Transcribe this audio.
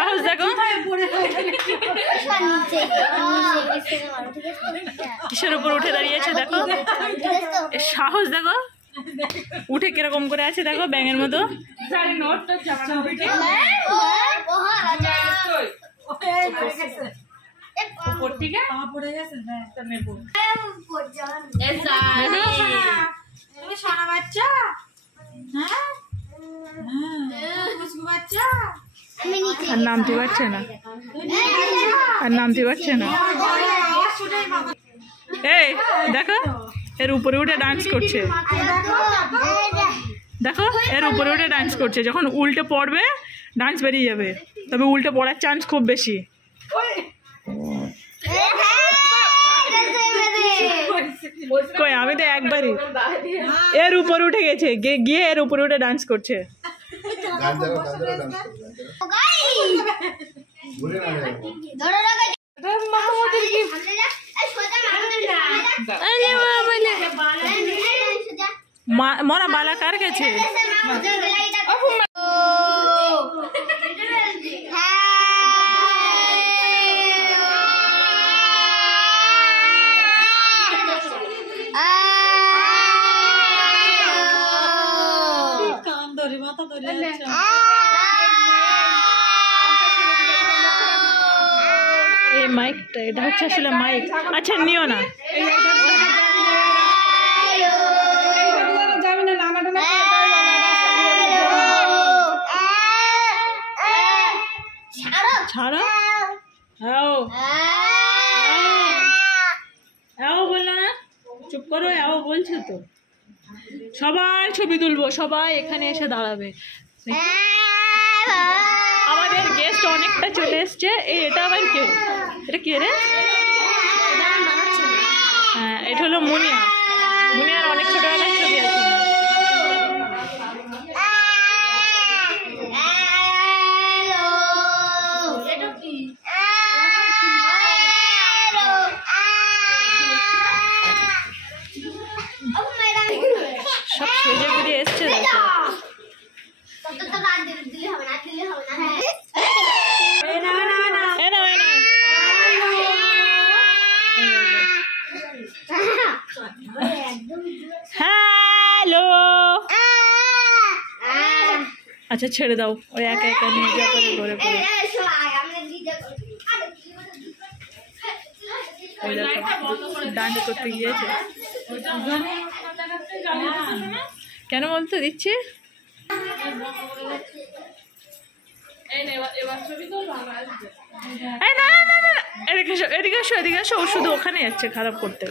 সাহস দেখো, কিসের উপর উঠে দাঁড়িয়েছে দেখো, সাহস দেখো, উঠে কিরকম করে আছে দেখো, ব্যাঙের মতো। আর নামতে পারছে না, আর নামতে পারছে না। এই দেখো, এর উপরে উঠে ডান্স করছে, দেখো এর উপরে উঠে ডান্স করছে। যখন উল্টে পড়বে ডান্স বেরিয়ে যাবে, তবে উল্টে পড়ার চান্স খুব বেশি। কই আমি তো একবারই, এর উপর উঠে গেছে, গিয়ে এর উপরে উঠে ডান্স করছে। मोरा बाला कार के छे माइक माइक अच्छा नियो ना ছাড়ো आओ आओ बोलो ना चुप करो आओ बोलছো তো সবাই ছবি তুলবো সবাই এখানে এসে দাঁড়াবে আমাদের গেস্ট অনেকটা চলে এসেছে এটা আবার কে এটা কে রে হ্যাঁ এটা হলো মুনিয়া মুনিয়ার অনেক ছোটবেলার ছবি আছে सब सेजे गुड़े এসেছে দেখো তত তো রাত দিলে হবে না না हेलो अच्छा छेड़े दाओ और एका एका নিয়ে যা করে ঘরে পড়ে ওই দেখো ডান্স করতে গিয়েছে কেন বলতে দিচ্ছে এদিকে এসো ও শুধু ওখানে যাচ্ছে খারাপ করতে